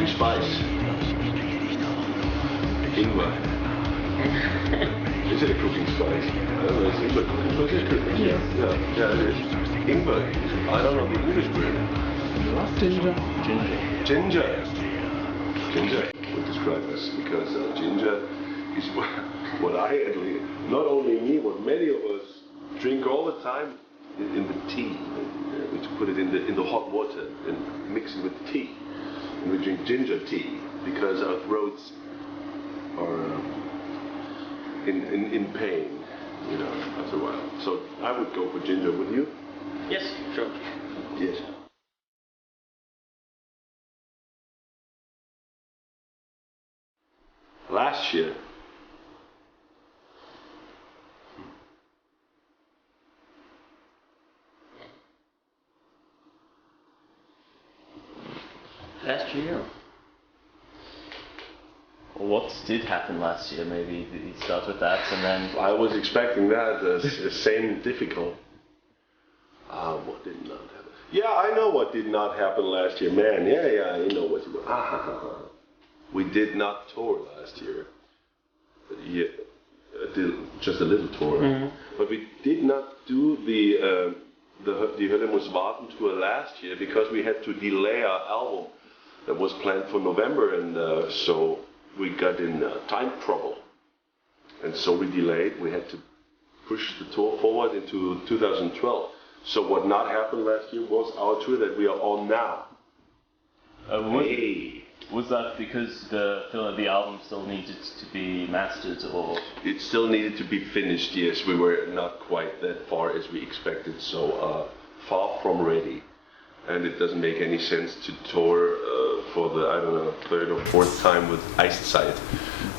cooking spice. Ingwer. Is it a cooking spice? I don't know, is Ingwer cooking? Yes. Yeah, it is. Ingwer. I don't know the English word. Ginger. Ginger would describe us because ginger is what I at least, not only me, but many of us drink all the time in the tea. We put it in the hot water and mix it with tea. And we drink ginger tea because our throats are in pain, you know, after a while. So I would go for ginger. Would you? Yes, sure. Yes. Last year, What did happen last year? Maybe we start with that and then... I was expecting that same difficult. What did not happen? Yeah, I know what did not happen last year, man. Yeah, I know what. We did not tour last year. Yeah, just a little tour, but we did not do the Hölle muss warten tour last year because we had to delay our album that was planned for November, and so we got in time trouble, and so we delayed. We had to push the tour forward into 2012. So what not happened last year was our tour that we are on now. Was that because the album still needed to be mastered, or? It still needed to be finished, yes. We were not quite that far as we expected, so far from ready. And it doesn't make any sense to tour for the, I don't know, third or fourth time with Eiszeit.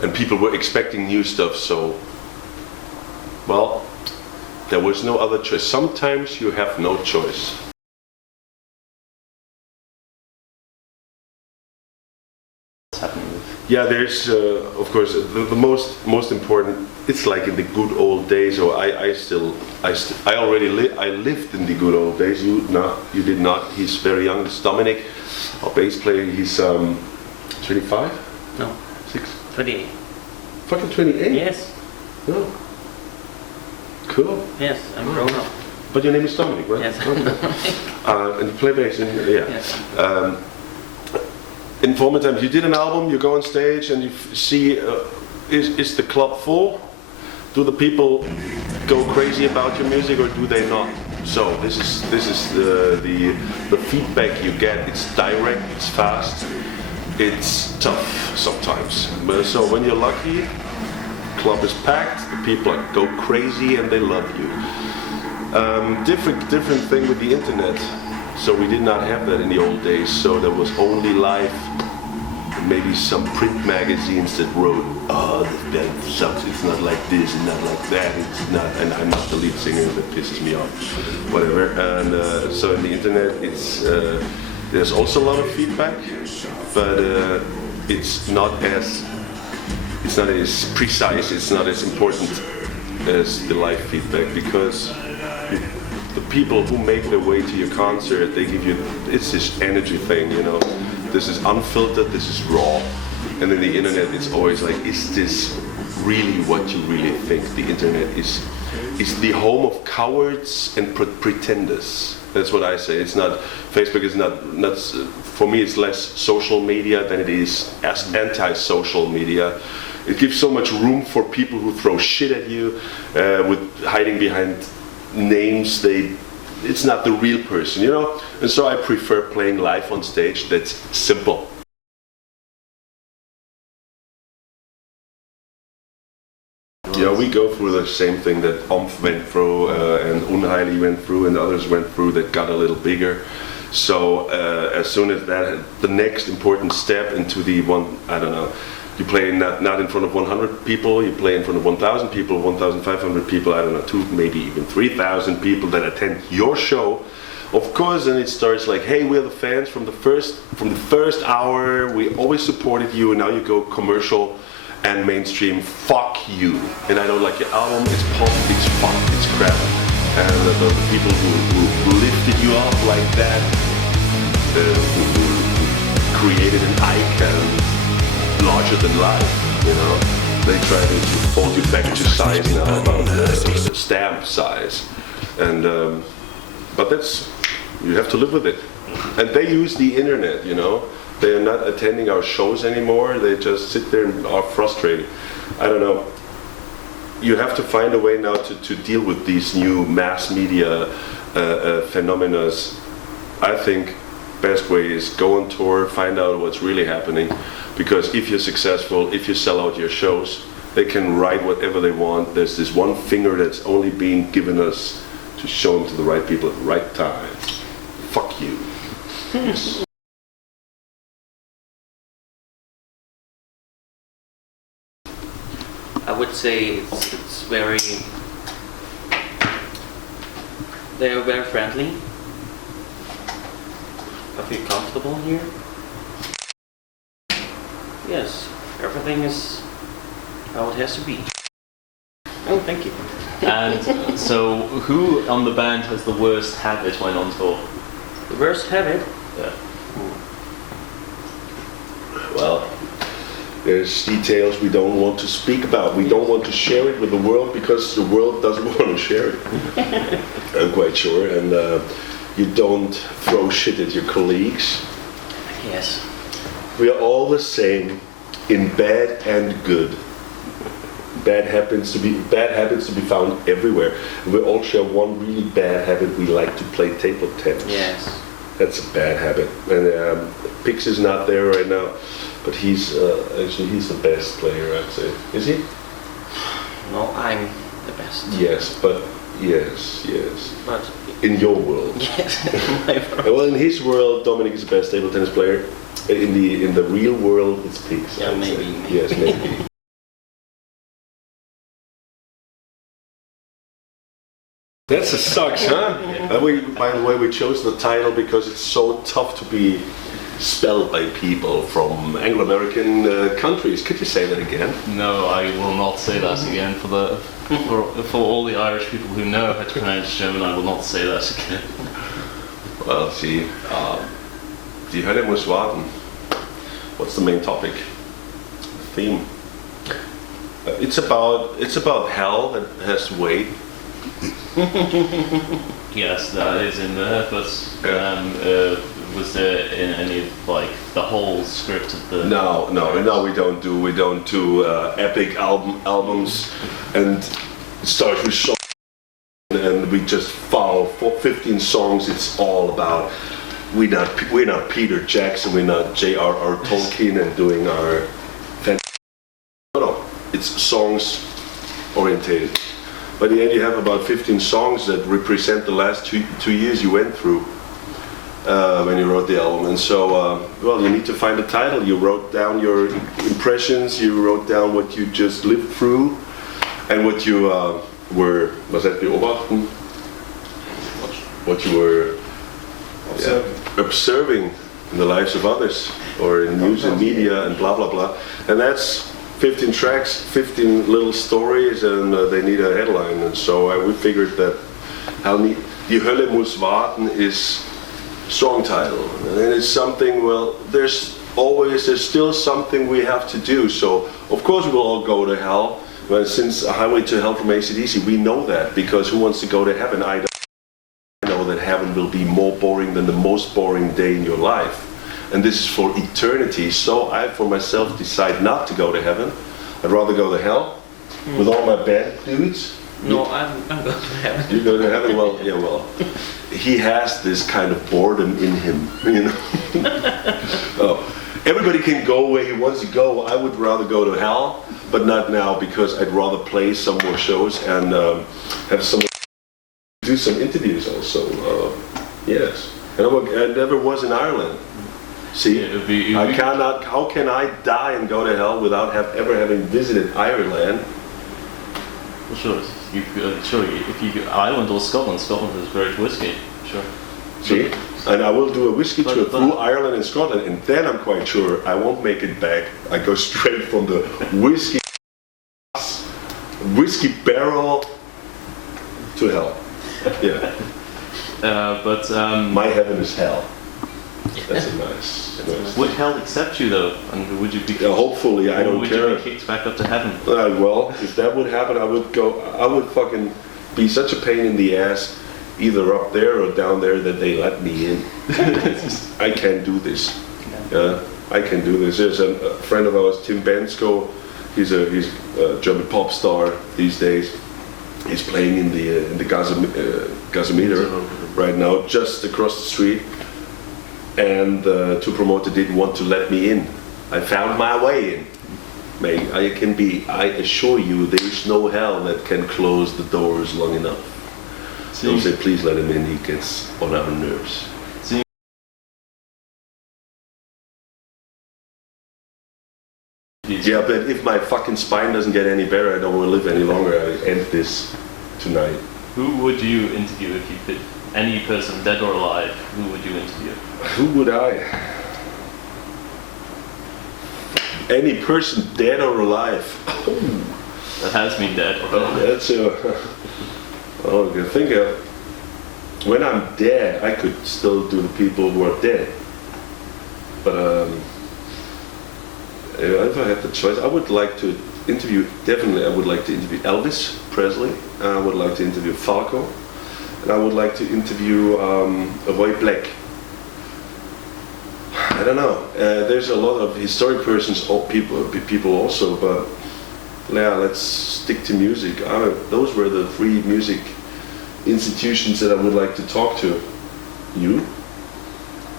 And people were expecting new stuff, so, well, there was no other choice. Sometimes you have no choice. Yeah, there's of course the most important. It's like in the good old days. Or I lived in the good old days. You did not. He's very young. It's Dominic, our bass player. He's 25. No. 28. Fucking 28. Yes. No. Cool. Yes, I'm grown up. But your name is Dominic, right? Yes. Okay. And you play bass, yeah. Yes. In former times, you did an album, you go on stage and you see, is the club full? Do the people go crazy about your music or do they not? So this is the feedback you get. It's direct, it's fast, it's tough sometimes. But so when you're lucky, club is packed, the people go crazy and they love you. Different thing with the internet. So we did not have that in the old days, so there was only live, maybe some print magazines that wrote, oh, this band sucks, it's not like this and not like that, it's not, and I'm not the lead singer, that pisses me off, whatever. And so in the internet, there's also a lot of feedback, but it's not as precise, it's not as important as the live feedback, because the people who make their way to your concert, they give you, it's this energy thing, you know. This is unfiltered, this is raw. And then the internet, it's always like, is this really what you really think? The internet is the home of cowards and pretenders. That's what I say. It's not, Facebook is not for me it's less social media than it is as anti-social media. It gives so much room for people who throw shit at you, with hiding behind names. It's not the real person, you know. And so I prefer playing live on stage. That's simple. Yeah, we go through the same thing that Omf went through and Unheilig went through and others went through that got a little bigger. So as soon as that, the next important step into the one, I don't know, you play not in front of 100 people, you play in front of 1,000 people, 1,500 people, I don't know, 2, maybe even 3,000 people that attend your show. Of course, and it starts like, hey, we're the fans from the first hour, we always supported you, and now you go commercial and mainstream, fuck you. And I don't like your album, it's pop, it's fuck, it's crap. And the people who lifted you up like that, who created an icon larger than life, you know. They try to fold you back to size now, about stamp size, and but that's, you have to live with it. And they use the internet, you know. They are not attending our shows anymore. They just sit there and are frustrated. I don't know. You have to find a way now to deal with these new mass media phenomena. I think best way is go on tour, find out what's really happening. Because if you're successful, if you sell out your shows, they can write whatever they want. There's this one finger that's only being given us to show them to the right people at the right time. Fuck you. Yes. I would say it's very, they're very friendly. I feel comfortable here. Yes, everything is how it has to be. Oh, thank you. And so, who on the band has the worst habit when on tour? The worst habit? Yeah. Well, there's details we don't want to speak about. We don't want to share it with the world because the world doesn't want to share it. I'm quite sure. And you don't throw shit at your colleagues. Yes. We are all the same in bad and good. Bad habits to be found everywhere. And we all share one really bad habit. We like to play table tennis. Yes. That's a bad habit. And Pix is not there right now, but he's the best player, I'd say. Is he? No, I'm the best. Yes, but yes. But in your world. yes, in my world. Well, in his world, Dominic is the best table tennis player. In the real world, it's Pix. Yeah, maybe. Yes, maybe. That sucks, huh? By the way, we chose the title because it's so tough to be spelled by people from Anglo-American countries. Could you say that again? No, I will not say that again. For all the Irish people who know how to pronounce German, I will not say that again. Well, see, die Hölle muss warten. What's the main topic? The theme. It's about hell that has to wait. Yes, that is in there, but was there in any like the whole script of the? No, we don't do epic albums, and it starts with songs, and we just follow 15 songs. It's all about we're not Peter Jackson, we're not J.R.R. Tolkien, and doing our no, it's songs orientated. By the end, you have about 15 songs that represent the last two years you went through when you wrote the album. And so, well, you need to find a title. You wrote down your impressions, you wrote down what you just lived through, and what you were, was that beobachten? What you were observing in the lives of others, or in news and media and blah, blah, blah. And that's 15 tracks, 15 little stories, and they need a headline. And so we figured that Die Hölle muss warten is song title. And it's something, well, there's still something we have to do. So, of course, we will all go to hell. But since A Highway to Hell from AC/DC, we know that, because who wants to go to heaven? I know that heaven will be more boring than the most boring day in your life. And this is for eternity. So I, for myself, decide not to go to heaven. I'd rather go to hell with all my bad dudes. No, I'm going to heaven. You go to heaven? Well, yeah, well. He has this kind of boredom in him, you know. Oh, everybody can go where he wants to go. I would rather go to hell, but not now, because I'd rather play some more shows and do some interviews also. Yes. And I never was in Ireland. See, I cannot. How can I die and go to hell without ever having visited Ireland? Well, sure. If you go Ireland or Scotland, Scotland has great whiskey. Sure. See, and I will do a whiskey tour through Ireland and Scotland, and then I'm quite sure I won't make it back. I go straight from the whiskey barrel to hell. Yeah. But my heaven is hell. That's a nice. Would hell accept you though? And would you be? Yeah, hopefully, I don't would care. you be kicked back up to heaven? Well, if that would happen, I would fucking be such a pain in the ass, either up there or down there, that they let me in. I can't do this. I can do this. There's a friend of ours, Tim Bensko. He's a German pop star these days. He's playing in the Gasometer right now, just across the street. And to promote it, didn't want to let me in. I found my way in. Mate, I assure you, there is no hell that can close the doors long enough. They'll say, please let him in, he gets on our nerves. Yeah, but if my fucking spine doesn't get any better, I don't want to live any longer. I end this tonight. Who would you interview if you could? Any person, dead or alive, who would you interview? Who would I? Any person, dead or alive. That has been dead or alive. That's I think when I'm dead, I could still do the people who are dead. But if I had the choice, I would like to interview. Definitely, I would like to interview Elvis Presley. I would like to interview Falco. And I would like to interview Roy Black. I don't know. There's a lot of historic persons, people also, but yeah, let's stick to music. Those were the three music institutions that I would like to talk to. You?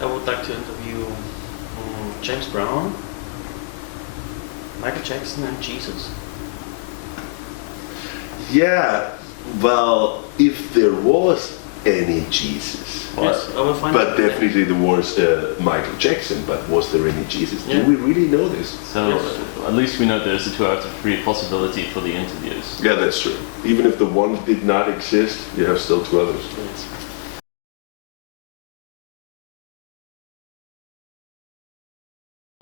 I would like to interview James Brown, Michael Jackson, and Jesus. Yeah. Well, if there was any Jesus, Yes, I will find but out. definitely there was Michael Jackson. But was there any Jesus? Yeah. Do we really know this? So Yes. at least we know there's a 2 out of 3 possibility for the interviews. Yeah, that's true. Even if the one did not exist, you have still 2 others. Yes.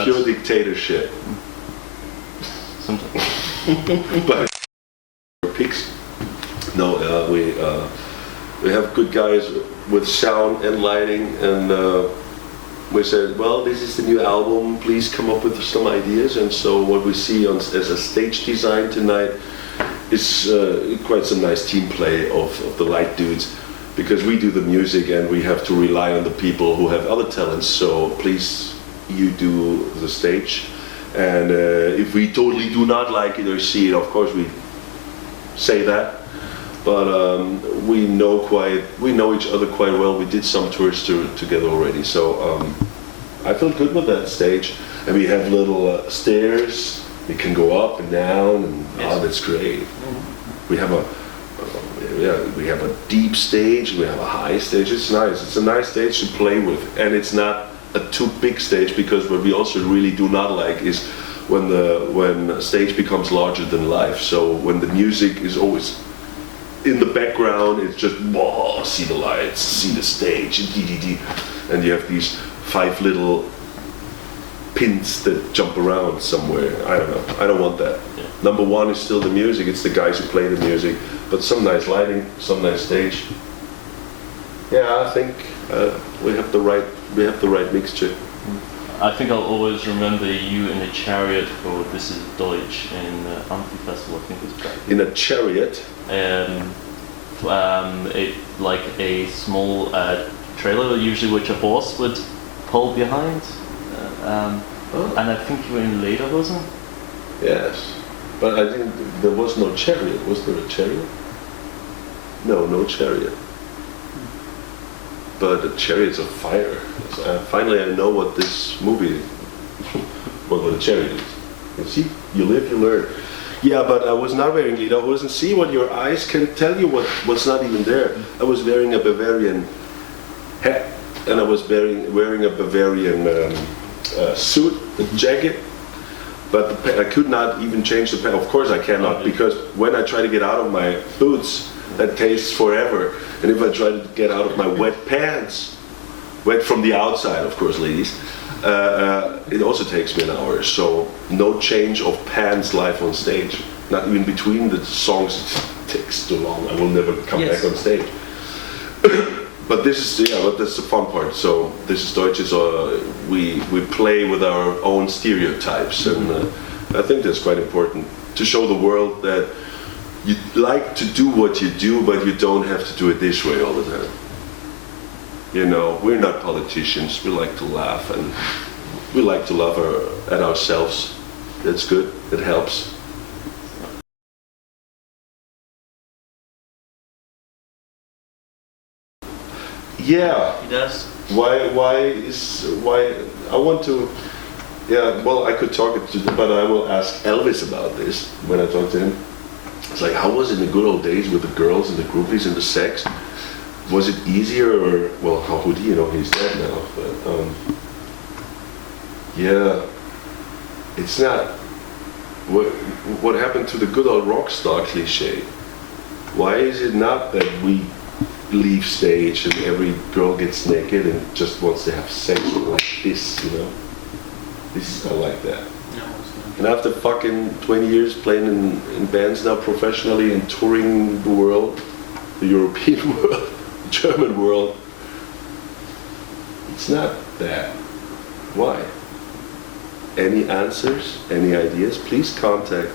Pure dictatorship. Sometimes. But pigs. No, we have good guys with sound and lighting, and we said, well, this is the new album. Please come up with some ideas. And so what we see as a stage design tonight is quite some nice team play of the light dudes, because we do the music and we have to rely on the people who have other talents. So please, you do the stage. And if we totally do not like it or see it, of course we say that. But we know each other quite well. We did some tours together already, so I feel good with that stage. And we have little stairs. We can go up and down, and Yes. that's great. Mm-hmm. We have a deep stage. We have a high stage. It's nice. It's a nice stage to play with, and it's not a too big stage, because what we also really do not like is when a stage becomes larger than life. So when the music is always in the background, it's just, whoa, see the lights, see the stage, and you have these 5 little pins that jump around somewhere. I don't know. I don't want that. Yeah. Number one is still the music. It's the guys who play the music, but some nice lighting, some nice stage. Yeah, I think we have the right mixture. I think I'll always remember you in a chariot for This Is Deutsch in Amphi Festival. I think it was back. In a chariot. Like a small trailer, usually which a horse would pull behind. And I think you were in Lederhosen. Yes, but I think there was no chariot. Was there a chariot? No chariot. But the chariots of fire. Finally, I know what this movie, what the chariot is. You see, you live, you learn. Yeah, but I was not wearing lederhosen. See what your eyes can tell you what's not even there. I was wearing a Bavarian hat, and I was wearing a Bavarian suit, a jacket. But I could not even change the pants. Of course I cannot, because when I try to get out of my boots, that takes forever. And if I try to get out of my wet pants, wet from the outside, of course, ladies, it also takes me an hour. So no change of pants live on stage. Not even between the songs, it takes too long. I will never come back on stage. But this is but that's the fun part. So this is Deutsches. We play with our own stereotypes, and I think that's quite important to show the world that you like to do what you do, but you don't have to do it this way all the time. You know, we're not politicians. We like to laugh, and we like to laugh at ourselves. That's good. It helps. Yeah. He does. Why I want to. Yeah. Well, I could talk it to, but I will ask Elvis about this when I talk to him. It's like, how was it in the good old days with the girls and the groupies and the sex? Was it easier, or well, how would he know? He's dead now, but yeah, it's not. What happened to the good old rock star cliche? Why is it not that we leave stage and every girl gets naked and just wants to have sex like this? You know, this is not like that. And after fucking 20 years playing in bands now professionally and touring the world, the European world, the German world, it's not that. Why? Any answers? Any ideas? Please contact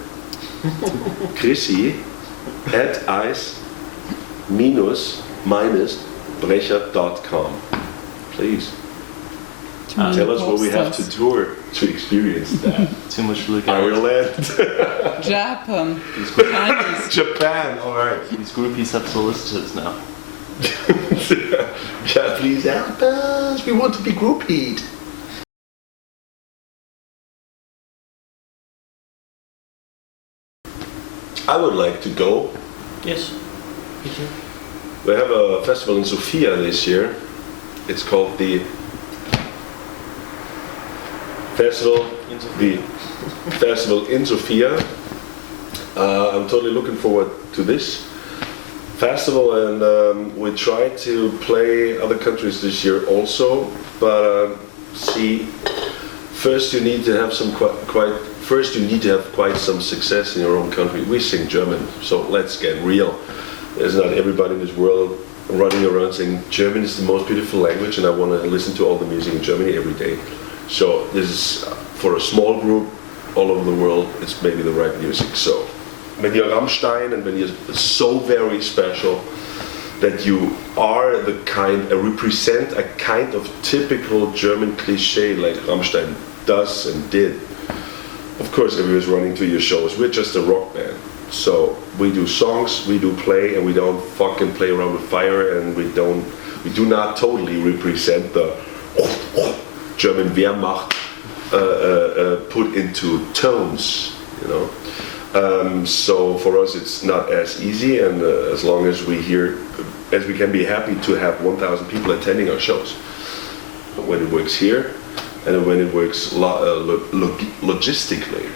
Chrissy at Eis-brecher.com. Please. Tell us what we have to tour to experience that. Too much legality. Ireland. Japan. Japan, alright. These groupies have solicitors now. Yeah, please help us. We want to be groupied. I would like to go. Yes. Me too. We have a festival in Sofia this year. It's called the Festival in Sofia. I'm totally looking forward to this festival, and we try to play other countries this year also. But first you need to have quite some success in your own country. We sing German, so let's get real. There's not everybody in this world running around saying German is the most beautiful language, and I want to listen to all the music in Germany every day. So this is for a small group all over the world. It's maybe the right music. So when you're Rammstein and when you're so very special that you are represent a kind of typical German cliche like Rammstein does and did. Of course, everyone's running to your shows. We're just a rock band. So we do songs, we do play, and we don't fucking play around with fire, and we do not totally represent the German Wehrmacht put into tones, you know. So for us it's not as easy, and as long as we can be happy to have 1,000 people attending our shows. When it works here, and when it works logistically,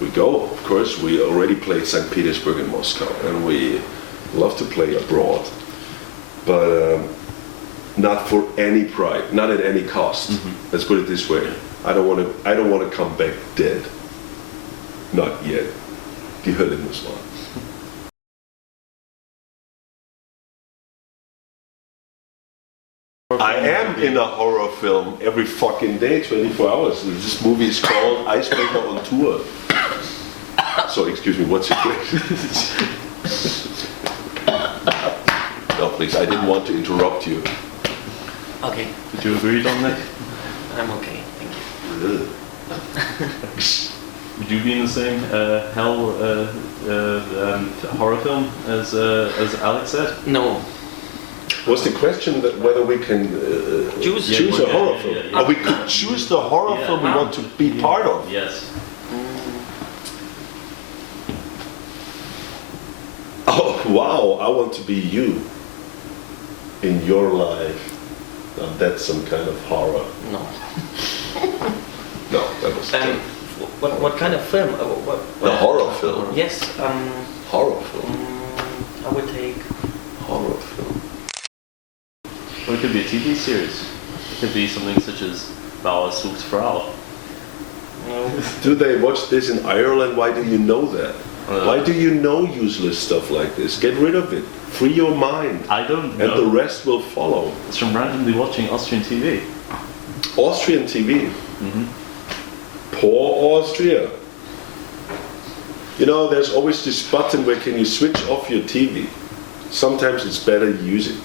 we go. Of course, we already played St. Petersburg and Moscow, and we love to play abroad, but not for any price, not at any cost. Mm-hmm. Let's put it this way: I don't want to come back dead. Not yet. Die Hölle muss man. I am in a horror film every fucking day, 24 hours. This movie is called Eisbrecher on Tour. So, excuse me, what's your question? No, please, I didn't want to interrupt you. Okay. Did you agree, Dominic? I'm okay, thank you. Would you be in the same horror film as Alex said? No. Was the question that whether we can choose a horror film? Yeah. Or we could choose the horror film we want to be part of? Yes. Oh, wow, I want to be you in your life. Now that's some kind of horror. No. No, that was what kind of film? The horror film? Yes. Horror film? I would take horror film. Or it could be a TV series. It could be something such as Bauer sucht Frau. Do they watch this in Ireland? Why do you know that? Why do you know useless stuff like this? Get rid of it. Free your mind. I don't know. And the rest will follow. It's from randomly watching Austrian TV. Austrian TV. Mm-hmm. Poor Austria. You know, there's always this button where can you switch off your TV. Sometimes it's better you use it.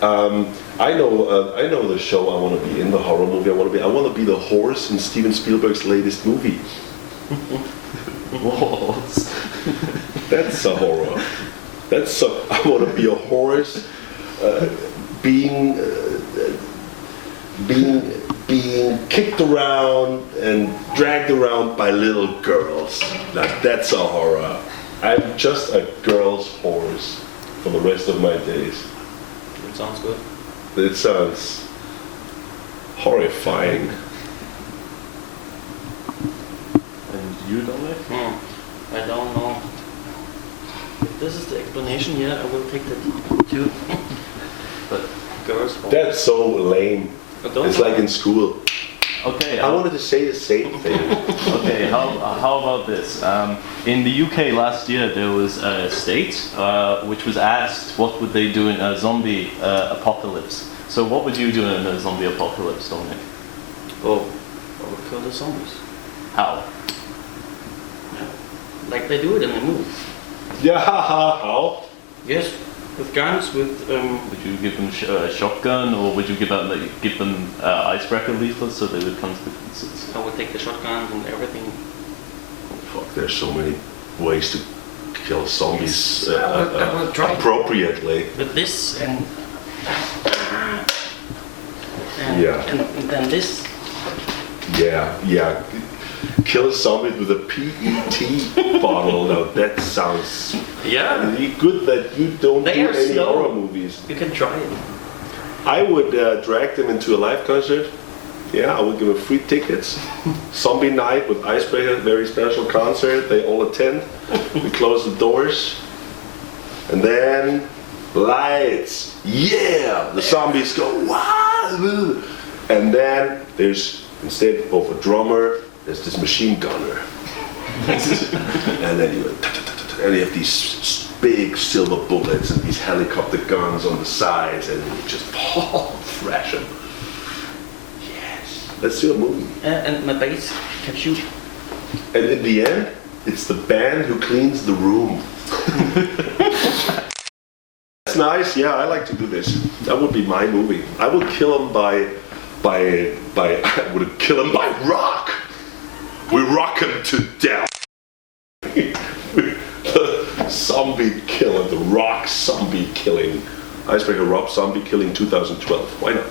I know the show I want to be in, the horror movie I want to be the horse in Steven Spielberg's latest movie. Horse. That's a horror. I want to be a horse, being kicked around and dragged around by little girls. Now that's a horror. I'm just a girl's horse for the rest of my days. That sounds good. It sounds horrifying. And you, Dominic? I don't know. If this is the explanation, yeah, I will take that too. But girls. That's so lame. It's like in school. Okay. I wanted to say the same thing. Okay, how about this? In the UK last year, there was a state which was asked what would they do in a zombie apocalypse. So what would you do in a zombie apocalypse, Dominic? Oh, I would kill the zombies. How? Like they do it in the movies. Yeah, how? Yes, with guns, with Would you give them a shotgun, or would you give them icebreaker leaflets so they would come to the fences? I would take the shotguns and everything. Oh, fuck, there's so many ways to kill zombies I would try appropriately. with this and Yeah. and then this. Yeah. Kill a zombie with a PET bottle. Now that sounds really good that you don't They do are any slow. horror movies. You can try it. I would drag them into a live concert. Yeah, I would give them free tickets. Zombie night with Eisbrecher, very special concert. They all attend. We close the doors. And then lights. Yeah! The zombies go, wow! And then there's, instead of a drummer, there's this machine gunner. And then you have these big silver bullets and these helicopter guns on the sides, and you just thrash them. Yes, let's do a movie. And my bass can shoot. And in the end, it's the band who cleans the room. That's nice. Yeah, I like to do this. That would be my movie. I would kill them by I would kill them by rock. We rock him to death. Zombie killer, the Rock zombie killing. Icebreaker Rob zombie killing 2012. Why not?